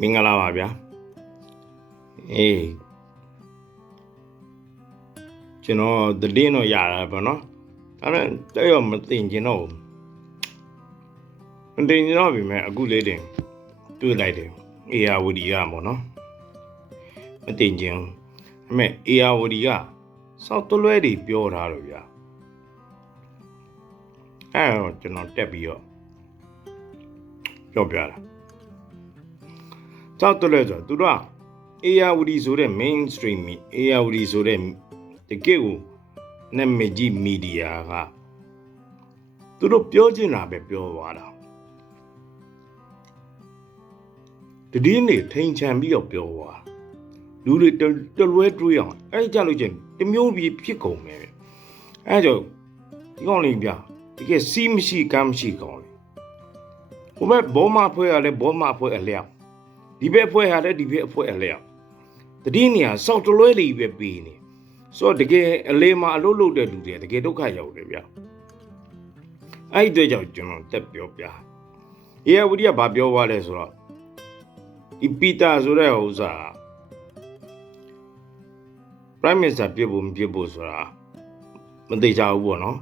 မင်္ဂလာပါဗျာကျွန်တော်သတင်းတော့ရတာပေါ့နော်ဒါနဲ့တက်ရောမသိကျင်တော့မသိကျင်တော့ပြီမဲ့အခုလေးတင်တွေ့လိုက်တယ်အေယာဝတီကပေါ့နော်မသိကျင်အမေအေယာဝတီကစောက်တလွဲတွေပြောထားလို့ဗျာအဲ့တော့ကျွန်တော်တက်ပြီးတော့ပြောပြတာစောက်တလွဲဆိုသူတို့ကအေယာဝတီဆိုတဲ့ mainstream အေယာဝတီဆိုတဲ့တကယ့်ကိုနာမည်ကြီးမီဒီယာကသူတို့ပြောချင်တာပဲပြောသွားတာတည်င်းနေထိန်ချန်ပြီးတော့ပြောသွားလူတွေတလွဲတွေးအောင်အဲ့ကြလို့ချင်းတမျိုးပြီးဖြစ်ကုန်မယ်အဲ့ကြောင့်ဒီကောင်လေးဗျာတကယ်စီးမရှိကမ်းမရှိကောင်လေဟိုဘက်ဘောမဖွဲရလဲဘောမဖွဲအလျောက်ဒီဘက်ဖွဲရလဲဒီဘက်အဖွဲအလျောက်တည်င်းနေစောက်တလွဲတွေပဲပေးနေဆိုတော့တကယ်အလေးမှာအလုပ်လုပ်တဲ့လူတွေတကယ်ဒုက္ခရောက်တယ်ဗျာအဲ့ဒီအတွက်ကြောင့်ကျွန်တော်တက်ပြောပြအေယာဝတီကဘာပြောသွားလဲဆိုတော့ဒီပီတာဆိုတဲ့ဥစ္စာ Prime Minister ပြဖို့မပြဖို့ဆိုတာမသိကြဘူးပေါ့နော်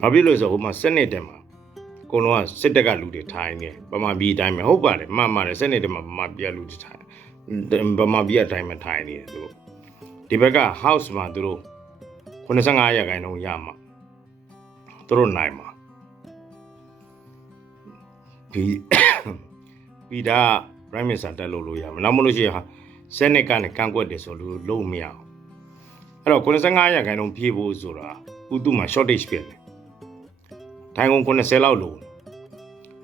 ဘာဖြစ်လို့ဆိုဟိုမှာစနစ်တယ်မှာအကုန်လုံးကစစ်တပ်ကလူတွေထိုင်နေဗမာပြည်အတိုင်းပဲဟုတ်ပါတယ်မှန်ပါတယ်စနစ်တယ်မှာဗမာပြည်လူတွေထိုင်ဗမာပြည်အတိုင်းပဲထိုင်နေတယ်သူတို့ဒီဘက်က house မှာသူတို့85ရာခိုင်နှုန်းရမှာသူတို့နိုင်မှာပြီးတာ Prime Minister တက်လို့ရမှာနောက်မလို့ရှိရင်စနစ်ကနေကန့်ကွက်တယ်ဆိုလို့လုံးမရအောင်အဲ့တော့85ရာခိုင်နှုန်းဖြည့်ဖို့ဆိုတာဥတုမှာ shortage ဖြစ်တယ်ထိုင်ကုန်90လောက်လို့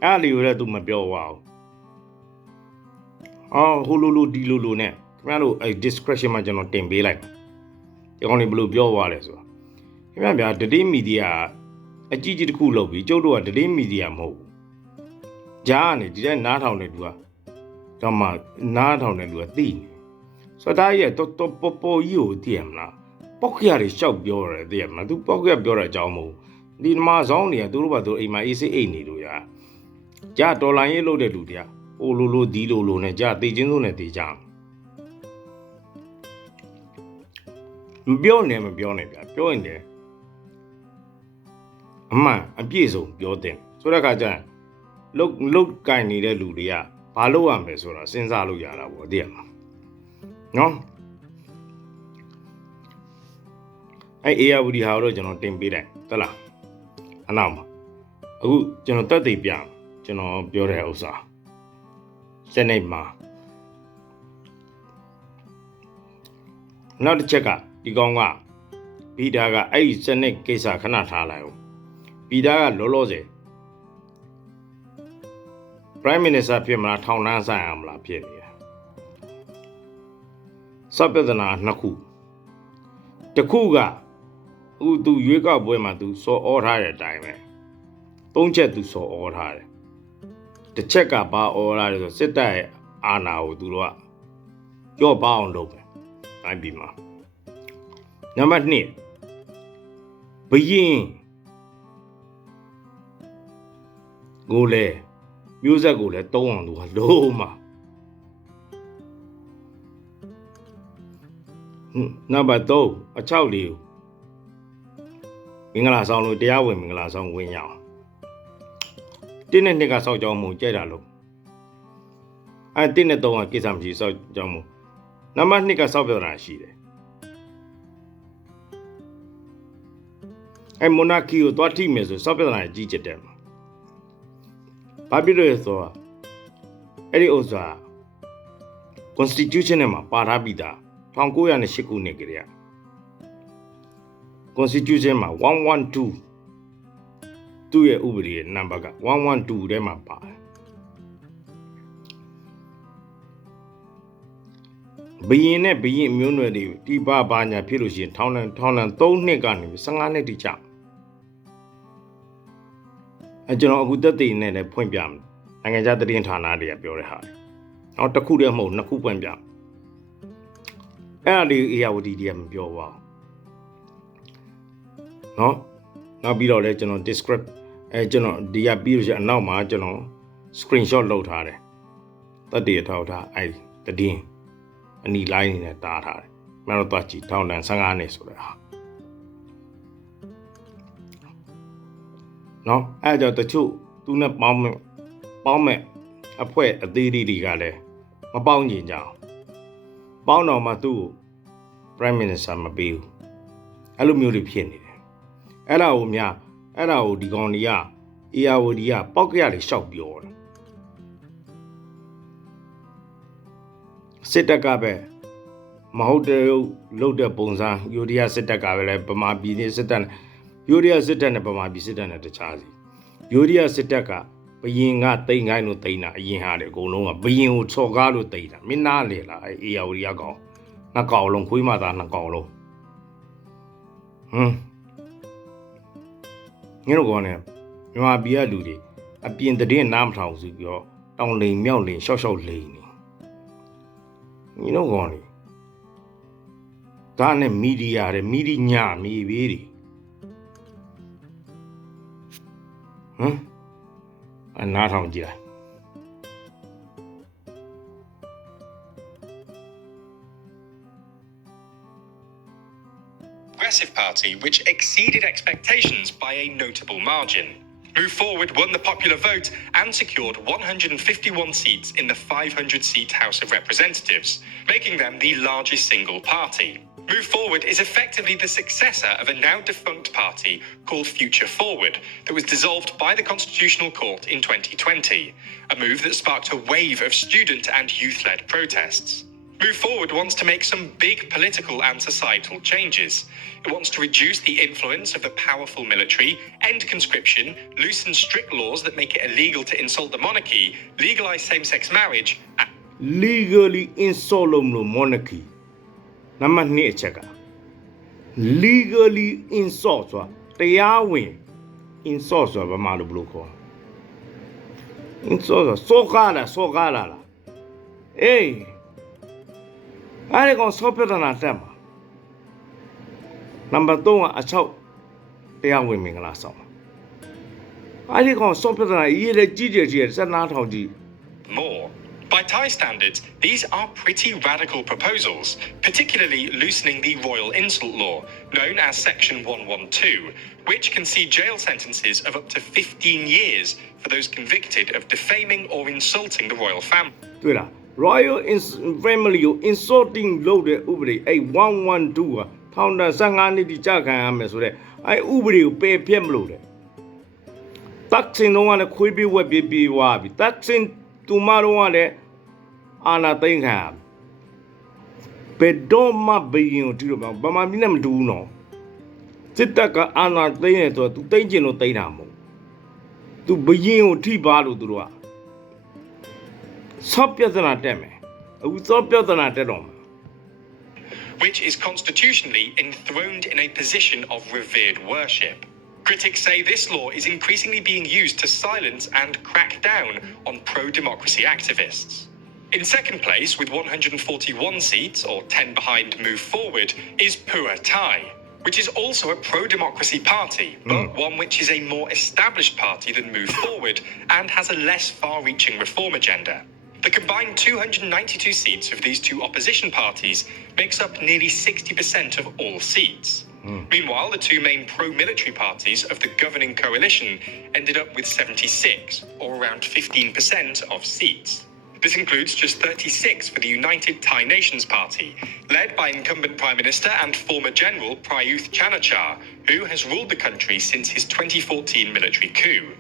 အဲ့အလီကိုလည်းသူမပြောပါဘူးဟိုလိုဒီလိုနဲ့ခင်ဗျားတို့အဲ့ discretion မှာကျွန်တော်တင်ပေးလိုက်ဒီကောင်လေးဘယ်လိုပြောသွားလဲဆိုတော့ခင်ဗျားဗျာဒတိမီဒီယာအကြီးကြီးတစ်ခုလုပ်ပြီးကျုပ်တို့ကဒတိမီဒီယာမဟုတ်ဘူးဂျားကနေဒီတိုင်းနားထောင်တဲ့လူကတော့မှနားထောင်တဲ့လူကသိနေဆိုတော့ဒါရဲ့တော်ပေါ်ကြီးကိုသိရမလားပေါက်ရတွေရှောက်ပြောတယ်သိရမလားသူပေါက်ရပြောတာအကြောင်းမဟုတ်ဒီမှာဆောင်းနေသူတို့ဘာသူအိမ်မှာအေးစိတ်အိတ်နေလို့ရဂျားဒေါ်လာရေးလုပ်တဲ့လူတွေကဟိုလိုဒီလိုနဲ့ဂျားတေချင်းစုနဲ့တေချာမပြောနဲ့ဗျာပြောရင်တယ်အမှန်အပြည့်စုံပြောတဲ့ဆိုတဲ့အခါကျရင်လုတ်ကင်နေတဲ့လူတွေကဘာလုပ်ရမလဲဆိုတာစဉ်းစားလို့ရတာပေါ့သိရမလားနော်အဲ့အေယာဝတီဟာတော့ကျွန်တော်တင်ပေးတယ်ဟုတ်လားအနောက်မှာအခုကျွန်တော်တက်သိပြကျွန်တော်ပြောတဲ့ဥစ္စာစနေမှာနောက်တစ်ချက်ကဒီကောင်ကဘီတာကအဲ့ဒီစနေကိစ္စခဏထားလိုက်အောင်ဘီတာကလောလောဆယ် Prime Minister ဖြစ်မလားထောင်နှန်းဆိုင်အောင်မလားဖြစ်နေတယ်စပဒနာနှစ်ခုတစ်ခုကသူရွေးကောက်ပွဲမှာသူစော်ဩထားတဲ့အတိုင်းပဲသုံးချက်သူစော်ဩထားတယ်တစ်ချက်ကဘာဩထားလဲဆိုစစ်တပ်ရဲ့အာဏာကိုသူတို့ကကြော့ပါအောင်လုပ်တယ်တိုင်းပြည်မှာနံပါတ်2ဘယင်းကိုလေမျိုးဆက်ကိုလည်းတုံးအောင်သူကလုံးမှာနံပါတ်3အချောက်လေးကိုမင်္ဂလာဆောင်လို့တရားဝင်မင်္ဂလာဆောင်ဝင်ရအောင်တင်းနဲ့နှစ်ကစောက်ကြောင်းမှုကြိုက်တာလို့တင်းနဲ့3ကကိစ္စမရှိစောက်ကြောင်းမှုနံပါတ်2ကစောက်ပြဿနာရှိတယ်မိုနာကီကိုတွားထိမယ်ဆိုစောက်ပြဿနာကြီးကျက်တယ်ဘာဖြစ်လို့လဲဆိုတော့အဲ့ဒီဥစ္စာ constitution နဲ့မှာပါထားပြီးသား1908ခုနှစ်ကလေးက constitution မှာ112သူ့ရဲ့ဥပဒေရဲ့နံပါတ်က112ထဲမှာပါတယ်ဘယင်းနဲ့ဘယင်းမျိုးနွယ်တွေတိပဘာညာဖြစ်လို့ရှိရင်ထောင်လန်3နှစ်ကနေ15နှစ်တိကျကျွန်တော်အခုတက်တည်နဲ့လည်းဖွင့်ပြမယ်နိုင်ငံခြားသတင်းဌာနတွေကပြောတဲ့ဟာနောက်တစ်ခုတည်းမဟုတ်နှစ်ခုပွင့်ပြအဲ့ဒါလေးအေယာဝတီတွေကမပြောပါဘူးเนาะနောက်ပြီးတော့လဲကျွန်တော် ကျွန်တော်ဒီကပြီးလို့ရှိရင်အနောက်မှာကျွန်တော် screenshot လုပ်ထားတယ်တက်တရထောက်ထားတည်င်းအနီလိုင်းနေနဲ့တားထားတယ်မင်းတို့သွားကြည့်ထောင်တန်း15နှစ်ဆိုတဲ့ဟာနော်အဲ့ကြောင့်တချို့သူနဲ့ပေါင်းမဲ့အဖွဲ့အသေးတွေကလည်းမပေါင်းကြင်ကြအောင်ပေါင်းတော့မှသူ့ကို Prime Minister မပေးဘူးအဲ့လိုမျိုးတွေဖြစ်နေတယ်အဲ့ဒါကိုဒီကောင်တွေက ARD ကပောက်ကရတွေရှောက်ပြောတယ်စစ်တပ်ကပဲမဟုတ်တယ်လို့တဲ့ပုံစံယူရီးယားစစ်တပ်ကပဲလဲဗမာပြည်နဲ့စစ်တပ်နဲ့ယူရီးယားစစ်တပ်နဲ့ဗမာပြည်စစ်တပ်နဲ့တခြားစီယူရီးယားစစ်တပ်ကဘရင်ကတိန်ကိုင်းလို့တိန်တာအရင်ဟာတယ်အကုန်လုံးကဘရင်ကိုချော်ကားလို့တိန်တာမင်းနားလေလားအေယာဝရီးယားကောင်နှစ်ကောင်လုံးခွေးမသားနှစ်ကောင်လုံးငါတို့ကောင်နဲ့မြန်မာပြည်ကလူတွေအပြင်တည်င်းနားမထောင်စုပြီးတော့တောင်လိန်မြောက်လိန်ရှော့လိန်နေညီတို့ကောင်လေဒါနဲ့မီဒီယာတွေမီဒီညာမြေဘေးတွေအနားထောင်ကြည့်လိုက် Progressive Party, which exceeded expectations by a notable margin. Move Forward won the popular vote and secured 151 seats in the 500-seat House of Representatives, making them the largest single party. Move Forward is effectively the successor of a now-defunct party called Future Forward that was dissolved by the Constitutional Court in 2020, a move that sparked a wave of student and youth-led protests. Move Forward wants to make some big political and societal changes. It wants to reduce the influence of the powerful military, end conscription, loosen strict laws that make it illegal to insult the monarchy, legalize same-sex marriage, and legally insult the monarchy. Number 2 အချက်က legally insult ဆိုတာတရားဝင် insult ဆိုတာဘာမှလို့ဘယ်လိုခေါ် insult ဆိုတာစောကားလားအေးအဲ့ဒီကောင်စောပြဿနာတက်မှာနံပါတ်3ကအချောက်တရားဝင်မင်္ဂလာဆောင်အဲ့ဒီကောင်စောပြဿနာရေးလေကြီးစက်နာထောင်ကြည့် more. By Thai standards, these are pretty radical proposals, particularly loosening the royal insult law, known as Section 112, which can see jail sentences of up to 15 years for those convicted of defaming or insulting the royal family. တွေ့လား Royal Family ကို insulting လုပ်တဲ့ဥပဒေအဲ့112ကထောင်ဒဏ်15နှစ်တိကျခံရမယ်ဆိုတဲ့အဲ့ဥပဒေကိုပယ်ဖျက်မလို့တဲ့တက်စင်တော့ကလည်းခွေးပြေးဝက်ပြေးသွားပြီတက်စင်သူမတော်ကလည်းအာနာသိန်းခံဘယ်တော့မှဘယင်ကိုတီးလို့ဗမာပြည်နဲ့မတူဘူးနော်စစ်တပ်ကအာနာသိန်းရဲ့ဆိုတော့ तू သိန်းကျင်လို့သိန်းတာမဟုတ် तू ဘယင်ကိုထိပါလို့သူတို့ကဆော့ပြဿနာတက်မယ်အခုဆော့ပြဿနာတက်တော့မှာ which is constitutionally enthroned in a position of revered worship. Critics say this law is increasingly being used to silence and crack down on pro-democracy activists. In second place, with 141 seats, or 10 behind Move Forward, is Pheu Thai, which is also a pro-democracy party, but one which is a more established party than Move Forward and has a less far-reaching reform agenda. The combined 292 seats of these two opposition parties makes up nearly 60% of all seats. Meanwhile, the two main pro-military parties of the governing coalition ended up with 76, or around 15% of seats. This includes just 36 for the United Thai Nations Party, led by incumbent Prime Minister and former General Prayuth Chan-o-cha, who has ruled the country since his 2014 military coup.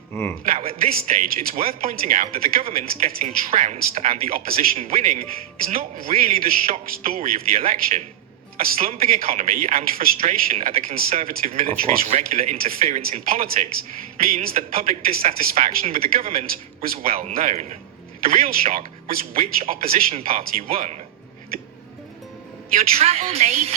Now, at this stage, it's worth pointing out that the government getting trounced and the opposition winning is not really the shock story of the election. A slumping economy and frustration at the Conservative military's regular interference in politics means that public dissatisfaction with the government was well known. The real shock was which opposition party won. Your travel may...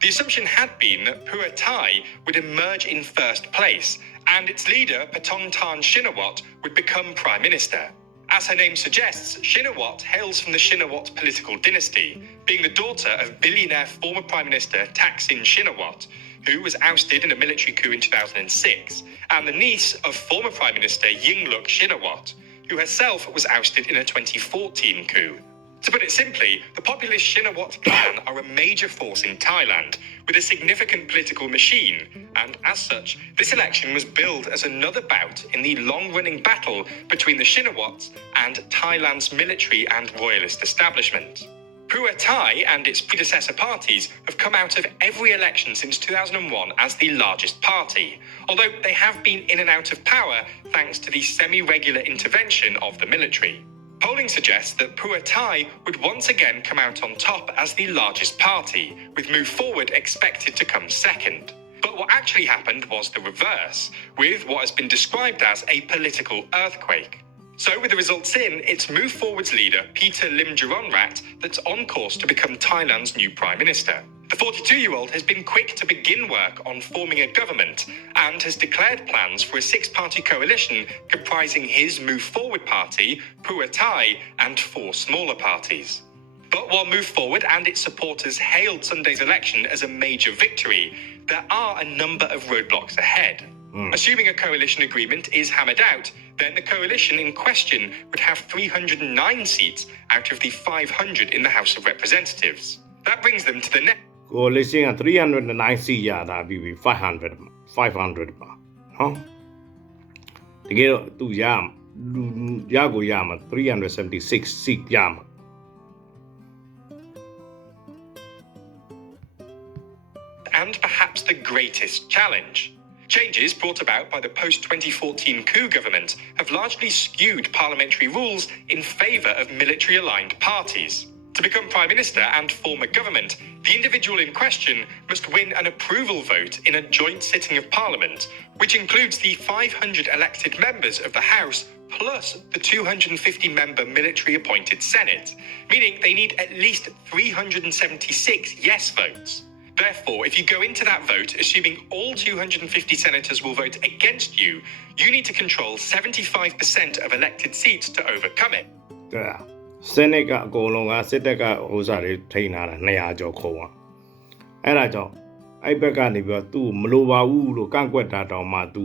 The assumption had been that Pheu Thai would emerge in first place, and its leader, Paetongtarn Shinawatra, would become Prime Minister. As her name suggests, Shinawatra hails from the Shinawatra political dynasty, being the daughter of billionaire former Prime Minister Thaksin Shinawatra, who was ousted in a military coup in 2006, and the niece of former Prime Minister Yingluck Shinawatra, who herself was ousted in a 2014 coup. To put it simply, the populist Shinawatra clan are a major force in Thailand, with a significant political machine, and as such, this election was billed as another bout in the long-running battle between the Shinawatras and Thailand's military and royalist establishment. Pheu Thai and its predecessor parties have come out of every election since 2001 as the largest party, although they have been in and out of power thanks to the semi-regular intervention of the military. Polling suggests that Pheu Thai would once again come out on top as the largest party, with Move Forward expected to come second. But what actually happened was the reverse, with what has been described as a political earthquake. So with the results in, it's Move Forward's leader, Peter Limjaroenrat, that's on course to become Thailand's new Prime Minister. The 42-year-old has been quick to begin work on forming a government and has declared plans for a six-party coalition comprising his Move Forward party, Pheu Thai, and four smaller parties. But while Move Forward and its supporters hailed Sunday's election as a major victory, there are a number of roadblocks ahead. Assuming a coalition agreement is hammered out, then the coalition in question would have 309 seats out of the 500 in the House of Representatives. That brings them to the next. Coalition 309 seat ရတာပြီးပြီ500ပါနော်တကယ်တော့သူရကိုရမှာ376 seat ရမှာ And perhaps the greatest challenge. Changes brought about by the post-2014 coup government have largely skewed parliamentary rules in favour of military-aligned parties. To become Prime Minister and form a government, the individual in question must win an approval vote in a joint sitting of Parliament, which includes the 500 elected members of the House plus the 250-member military-appointed Senate, meaning they need at least 376 yes votes. Therefore, if you go into that vote assuming all 250 senators will vote against you, you need to control 75% of elected seats to overcome it. တဲ့ Senate ကအကုန်လုံးကစစ်တပ်ကဟိုစားတွေထိန်းထားတာ200ကျော်ခုံอ่ะအဲ့ဒါကြောင့်အဲ့ဘက်ကနေပြီးတော့သူ့မလိုပါဘူးလို့ကန့်ကွက်တာတောင်မှသူ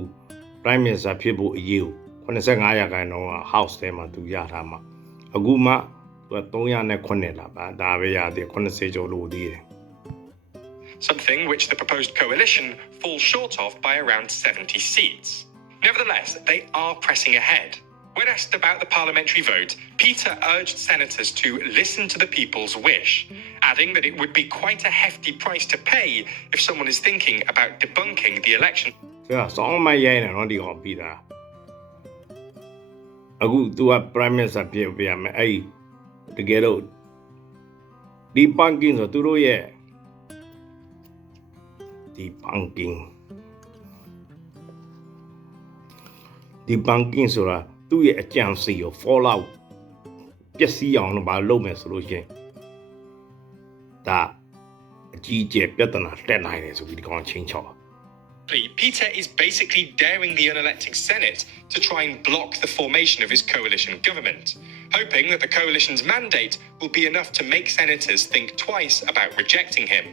Prime Minister ဖြစ်ဖို့အရေးကို85ရာခိုင်နှုန်းက House ထဲမှာသူရထားမှာအခုမှသူက309လာပါဒါပဲရသေး80ကျော်လို့သေးတယ် Something which the proposed coalition falls short of by around 70 seats. Nevertheless, they are pressing ahead. When asked about the parliamentary vote, Peter urged senators to listen to the people's wish, adding that it would be quite a hefty price to pay if someone is thinking about debunking the election. ဆိုတော့စောင်းမရိုင်းနေတော့ဒီကောင်ပြီးတာအခုသူက Prime Minister ဖြစ်ပြရမယ်အဲ့တကယ်တော့ဒီ banking ဆိုသူတို့ရဲ့ဒီ banking ဆိုတာသူ့ရဲ့အကြံစီကို fallout ပျက်စီးအောင်လို့ဘာလုပ်မယ်ဆိုလို့ရှိရင်ဒါအကြီးအကျယ်ပြဿနာတက်နိုင်တယ်ဆိုပြီးဒီကောင်ချင်းချောက် Peter is basically daring the unelected Senate to try and block the formation of his coalition government, hoping that the coalition's mandate will be enough to make senators think twice about rejecting him.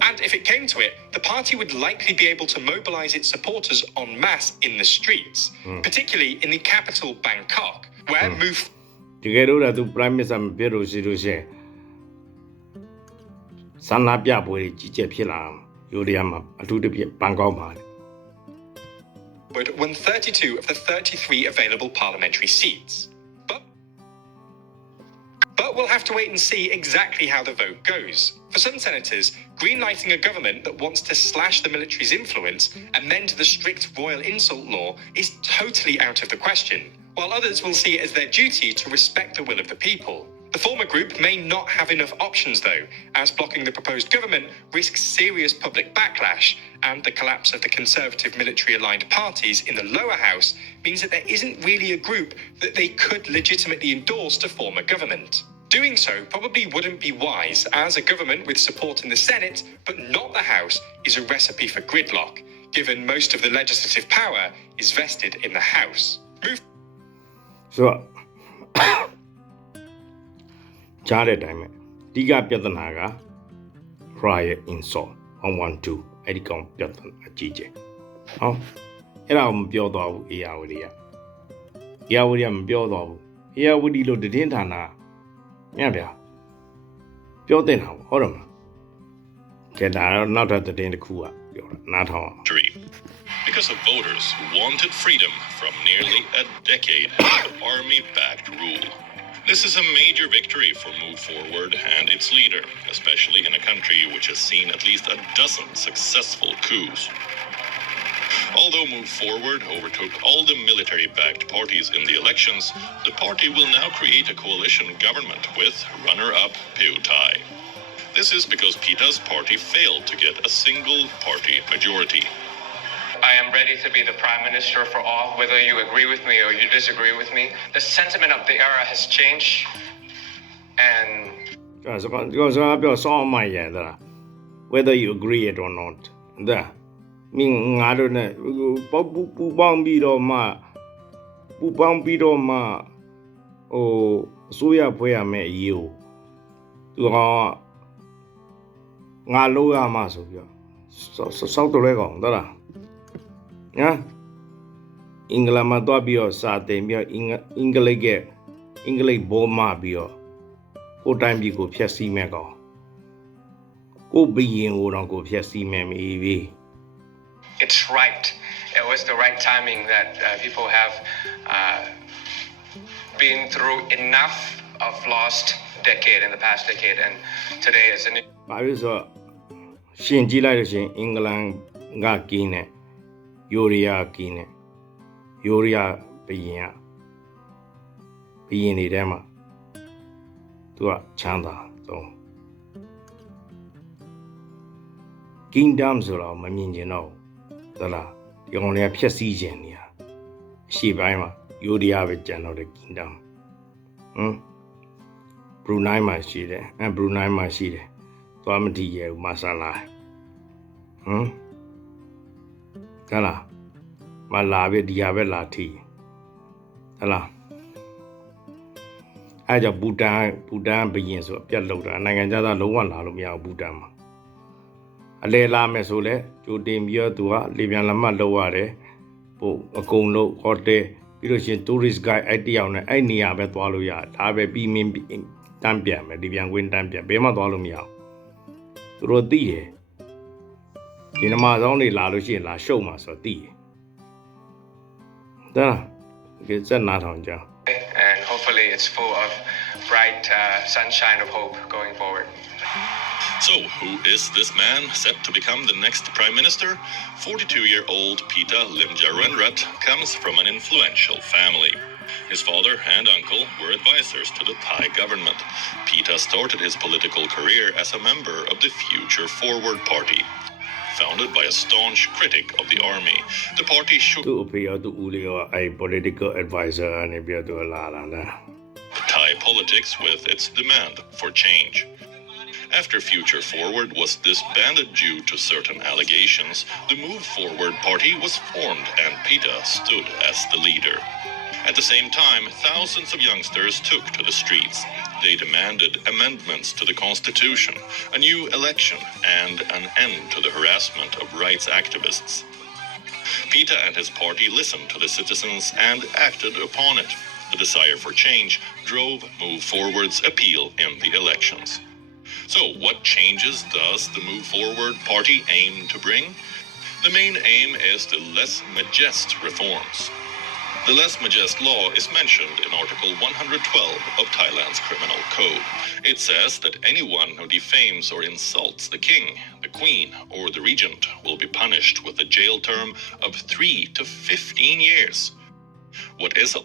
And if it came to it, the party would likely be able to mobilise its supporters en masse in the streets, particularly in the capital Bangkok, where Move... တကယ်လို့လည်းသူ Prime Minister မဖြစ်လို့ရှိလို့ရှိရင်ဆန္ဒပြပွဲတွေကြီးကျယ်ဖြစ်လာရိုးရမှာအထူးသဖြင့်ဘန်ကောက်မှာ won 32 of the 33 available parliamentary seats. But we'll have to wait and see exactly how the vote goes. For some senators, greenlighting a government that wants to slash the military's influence, amend the strict royal insult law, is totally out of the question, while others will see it as their duty to respect the will of the people. The former group may not have enough options, though, as blocking the proposed government risks serious public backlash, and the collapse of the conservative military-aligned parties in the lower house means that there isn't really a group that they could legitimately endorse to form a government. Doing so probably wouldn't be wise, as a government with support in the Senate, but not the House, is a recipe for gridlock, given most of the legislative power is vested in the House. So, ကြားတဲ့အတိုင်းပဲအဓိကပြဿနာက riot insult 112 အဲ့ဒီကောင်ပြတ်သွားအကြီးကျယ်ဟောအဲ့ဒါကိုမပြောတော့ဘူးအေယာဝတီကအေယာဝတီကမပြောတော့ဘူးအေယာဝတီလို့တည်င်းဌာနညဗျာပြောတင်တာပေါ့ဟုတ်တယ်မလားကဲဒါတော့နောက်တစ်တည်င်းတစ်ခုကပြောတာနားထောင်အောင် Because of voters who wanted freedom from nearly a decade of army-backed rule. This is a major victory for Move Forward and its leader, especially in a country which has seen at least a dozen successful coups. Although Move Forward overtook all the military-backed parties in the elections, the party will now create a coalition government with runner-up Pheu Thai. This is because PETA's party failed to get a single party majority. I am ready to be the Prime Minister for all, whether you agree with me or you disagree with me. The sentiment of the era has changed, and ကျွန်တော်ပြောဆောင်းမှရတာ whether you agree it or not ဒါမင်းငါတို့နဲ့ပူပေါင်းပြီးတော့မှဟိုအစိုးရဖွဲ့ရမယ်အရေးကိုသူကငါလို့ရမှာဆိုပြီးစောက်တော်လဲကောင်ဟုတ်လားညာအင်္ဂလိပ်မှာတော့ပြီးတော့စာတင်ပြီးအင်္ဂလိပ်ဘောမှာပြီးတော့ကိုတိုင်းပြည်ကိုဖျက်ဆီးမဲ့ကောင်ကိုဘီရင်ကိုတော့ကိုဖျက်ဆီးမဲ့မီးပြီ it's right. It was the right timing that people have been through enough of lost decade in the past decade, and today is a new. ဘာလို့ဆိုရှင်ကြည့်လိုက်လို့ရှင်အင်္ဂလန်ကကင်းနဲ့ယိုရီးယားကင်းနဲ့ယိုရီးယားဘီရင်တွေထဲမှာသူကချမ်းသာဆုံး kingdom ဆိုတော့မမြင်ကျင်တော့သလားဒီကောင်တွေကဖြက်စီးခြင်းနေရအရှိပိုင်းမှာယိုရီးယားပဲကျန်တော့တဲ့ kingdom ဘရူနိုင်းမှာရှိတယ်ဘရူနိုင်းမှာရှိတယ်သွားမတိရဲ့မာဆာလာကလားမလာပဲဒီဟာပဲလာထီဟလားအဲကြောင့်ဘူတန်ဘရင်ဆိုအပြတ်လောက်တာနိုင်ငံခြားသားလုံးဝလာလို့မရဘူးဘူတန်မှာအလဲလာမယ်ဆိုလဲကြိုတင်ပြီးတော့သူကလေပြန်လက်မှတ်လောက်ရတယ်ပို့အကုန်လုံးဟိုတယ်ပြီးလို့ရှိရင် tourist guide အဲ့တယောက်နဲ့အဲ့နေရာပဲသွားလို့ရတယ်ဒါပဲပြီးမင်းတန်းပြန်မယ်ဒီပြန်ကွင်းတန်းပြန်ဘယ်မှသွားလို့မရဘူးသူတို့သိတယ်ဒီနမဆောင်တွေလာလို့ရှိရင်လာရှုပ်မှာဆိုသိတယ်ဒါကစက်နာထောင်ကြ and hopefully it's full of bright sunshine of hope going forward. So, who is this man set to become the next Prime Minister? 42-year-old Pita Limjaroenrat comes from an influential family. His father and uncle were advisors to the Thai government. Pita started his political career as a member of the Future Forward Party. Founded by a staunch critic of the army, the party shook political advisor Thai politics with its demand for change. After Future Forward was disbanded due to certain allegations, the Move Forward Party was formed and Pita stood as the leader. At the same time, thousands of youngsters took to the streets. They demanded amendments to the constitution, a new election, and an end to the harassment of rights activists. Pita and his party listened to the citizens and acted upon it. The desire for change drove Move Forward's appeal in the elections. So, what changes does the Move Forward Party aim to bring? The main aim is the Les Majest reforms. The Les Majest law is mentioned in Article 112 of Thailand's Criminal Code. It says that anyone who defames or insults the king, the queen, or the regent will be punished with a jail term of 3 to 15 years. What is a...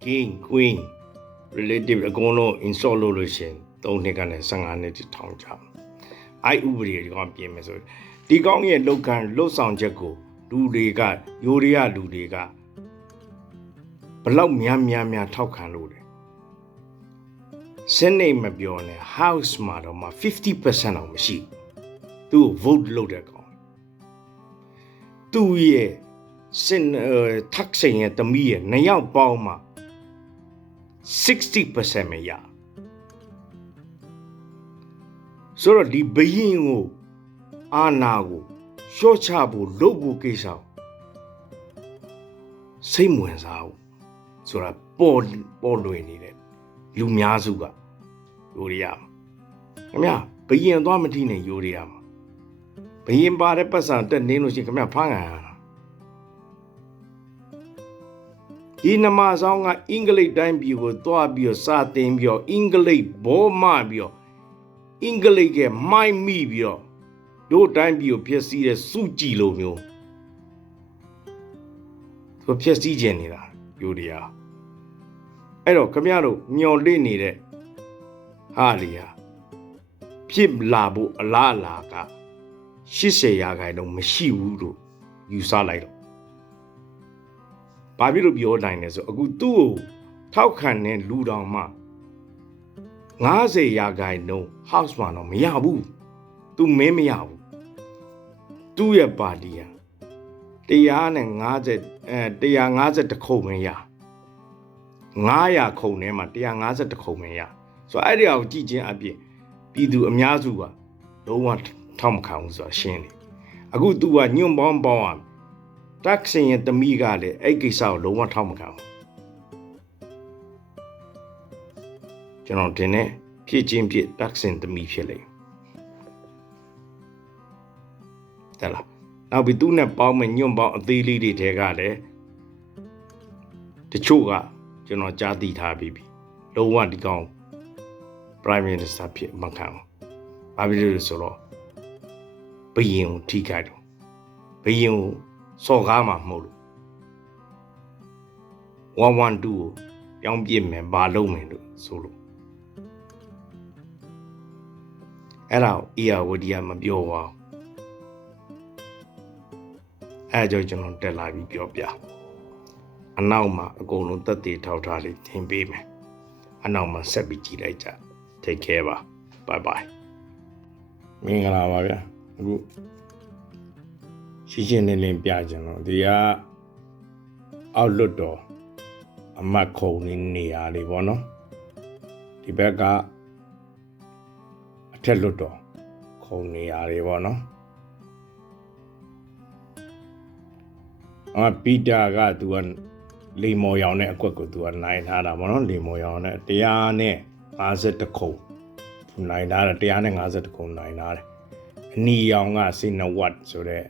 King, queen, relative အကုန်လုံး insult လုပ်လို့ရှင်3နှစ်ကနေ15နှစ်ထိထောင်ချအဲ့ဥပဒေဒီကောင်ပြင်မယ်ဆိုဒီကောင်ရဲ့လုတ်ဆောင်ချက်ကိုလူတွေကယိုရီးယားလူတွေကဘလောက်များထောက်ခံလို့တယ်စနေမပြောနဲ့ house မှာတော့မှ 50% အောင်မရှိသူ့ vote လုပ်တဲ့ကောင်သူ့ရဲ့ทักษิณရဲ့တမီးရဲ့2ယောက်ပေါင်းမှာ60% မရ ဆိုတော့ဒီဘယင်ကိုအာနာကိုရှော့ချဖို့လုပ်ဖို့ကိစ္စစိတ်ဝင်စားဘူးဆိုတာပေါ်လွင်နေတဲ့လူများစုကယူရီးယားခင်ဗျာဘယင်သွားမထိနဲ့ယူရီးယားမှာဘယင်ပါတဲ့ပတ်စံတက်နေလို့ရှိရင်ခင်ဗျာဖမ်းခံရတာဒီနမဆောင်ကအင်္ဂလိပ်တိုင်းပြည်ကိုသွားပြီးတော့စာသင်ပြီးတော့အင်္ဂလိပ်ဘောမပြီးတော့အင်္ဂလိပ်ကမိုက်မိပြီးတော့တို့တိုင်းပြည်ကိုဖျက်ဆီးတဲ့စုကြည်လိုမျိုးသူဖျက်ဆီးခြင်းနေတာယူရီးယားအဲ့တော့ခင်ဗျားတို့ညှော်လင့်နေတဲ့ဟာလီယာဖြစ်လာဖို့အလားအလာက80ရာခိုင်နှုန်းမရှိဘူးလို့ယူဆလိုက်တော့ဘာဖြစ်လို့ပြောနိုင်လဲဆိုအခုသူ့ကိုထောက်ခံတဲ့လူတော်မှ90ရာခိုင်နှုန်း house မှာတော့မရဘူးသူမင်းမရဘူးသူ့ရဲ့ပါတီဟာ150ခုပဲရ900ခုထဲမှာ150ခုပဲရဆိုတော့အဲ့ဒီအောင်ကြည့်ချင်းအပြင်ပြည်သူအများစုကလုံးဝထောက်မခံဘူးဆိုတာရှင်းတယ်အခု तू ကညွန့်ပေါင်းရတက်ဆင်ရဲ့တမိကလည်းအဲ့ကိစ္စကိုလုံးဝထောက်မခံဘူးကျွန်တော်တင်တဲ့ဖြစ်ချင်းဖြစ်တက်ဆင်တမိဖြစ်လိမ့်တယ်လားနောက်ပြီးသူနဲ့ပေါင်းမဲ့ညွန့်ပေါင်းအသေးလေးတွေတဲကလည်းတချို့ကကျွန်တော်ကြားသိထားပြီးပြီလုံးဝဒီကောင် Prime Minister ဖြစ်မခံဘူးဘာဖြစ်လို့လဲဆိုတော့ဘယင်ကိုထိခိုက်တော့ဘယင်ကိုစော်ကားမှာမဟုတ်လို့112ကိုပြောင်းပြစ်မယ်ဘာလုပ်မယ်လို့ဆိုလို့အဲ့ဒါကိုအေယာဝတီကမပြောပါဘူးအဲ့ကြောင့်ကျွန်တော်တက်လာပြီးပြောပြအနောက်မှာအကုန်လုံးသက်သေထောက်ထားလေးသင်ပေးမယ်အနောက်မှာဆက်ပြီးကြည့်လိုက်ကြ take care ပါ bye bye မင်္ဂလာပါဗျာအခုရှင်းရှင်းလင်းလင်းပြကြတော့ဒီကအောက်လွတ်တော်အမတ်ခုံနေရာလေးပေါ့နော်ဒီဘက်ကအထက်လွတ်တော်ခုံနေရာလေးပေါ့နော်ပီတာကသူကလေမော်ရောင်တဲ့အကွက်ကိုသူကနိုင်ထားတာပေါ့နော်လေမော်ရောင်နဲ့150ခုသူနိုင်ထားတယ်150ခုနိုင်ထားတယ်အနီရောင်ကစင်နဝတ်ဆိုတဲ့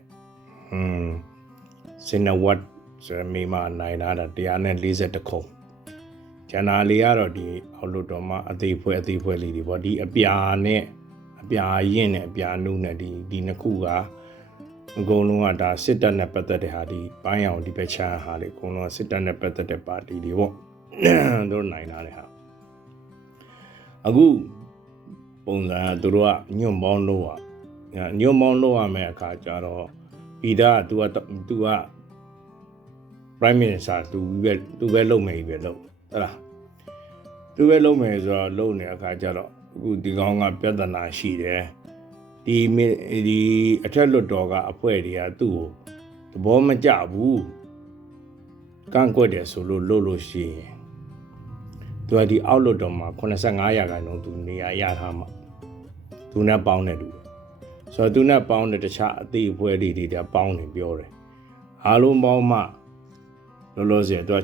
စင်နဝတ်ဆိုတဲ့မိမနိုင်ထားတာ140ခုကျန်တာလေးကတော့ဒီအောက်လွတ်တော်မှာအသေးဖွဲလေးတွေပေါ့ဒီအပြာနဲ့အပြာရင့်နဲ့အပြာနုနဲ့ဒီနှစ်ခုကအကုန်လုံးကဒါစစ်တပ်နဲ့ပတ်သက်တဲ့ဟာဒီပိုင်းအောင်ဒီဘက်ချမ်းဟာလေအကုန်လုံးကစစ်တပ်နဲ့ပတ်သက်တဲ့ပါတီတွေပေါ့တို့နိုင်လာတဲ့ဟာအခုပုံစံကတို့ကညွန့်ပေါင်းလို့ရမယ်အခါကျတော့ဤဒါက तू က Prime Minister သူပဲလုပ်မယ်ပဲလုပ်ဟုတ်လားသူပဲလုပ်မယ်ဆိုတော့လုပ်နေအခါကျတော့အခုဒီကောင်ကပြဿနာရှိတယ်ဒီအထက်လွတ်တော်ကအဖွဲ့တွေကသူ့ကိုသဘောမကျဘူးကန့်ကွက်တယ်ဆိုလို့ရှိရင်သူကဒီအောက်လွတ်တော်မှာ85ရာခိုင်နှုန်းသူနေရာရထားမှာသူနဲ့ပေါင်းတဲ့လူဆိုတော့သူနဲ့ပေါင်းတဲ့တခြားအသေးအဖွဲ့တွေပေါင်းနေပြောတယ်အားလုံးပေါင်းမှလောလောဆယ်သူက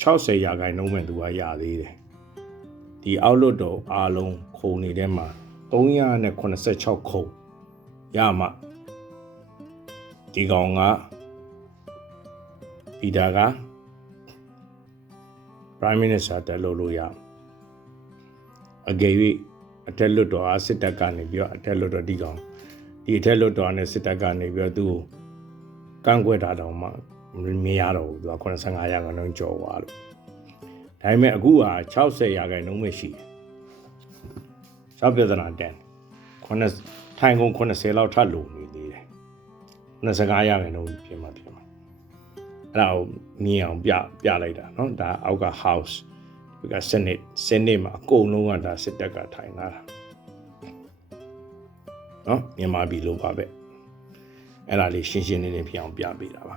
60ရာခိုင်နှုန်းပဲသူကရသေးတယ်ဒီအောက်လွတ်တော်အားလုံးခုံနေတဲ့မှာ386ခုရမှဒီကောင်ကဒီဒါက Prime Minister တက်လို့ရအကြိမ်အထက်လွတ်တော်အားစစ်တပ်ကနေပြီးတော့အထက်လွတ်တော်ဒီကောင်ဒီအထက်လွတ်တော်နဲ့စစ်တပ်ကနေပြီးတော့သူ့ကန့်ကွက်တာတောင်မှမရတော့ဘူးသူက85ရာခိုင်နှုန်းကျော်သွားလို့ဒါပေမဲ့အခုက60ရာခိုင်နှုန်းပဲရှိတယ်ဆောက်ပြဿနာတန်ထိုင်ကုန်80လောက်ထပ်လုံနေသေးတယ်25ရာခိုင်နှုန်းပြင်မှာအဲ့ဒါကိုမြင်အောင်ပြလိုက်တာเนาะဒါအောက်က house ဒီက senate မှာအကုန်လုံးကဒါစစ်တပ်ကထိုင်လာတာเนาะမြန်မာပြည်လိုပါပဲအဲ့ဒါလေးရှင်းရှင်းလင်းလင်းဖြစ်အောင်ပြပေးတာပါ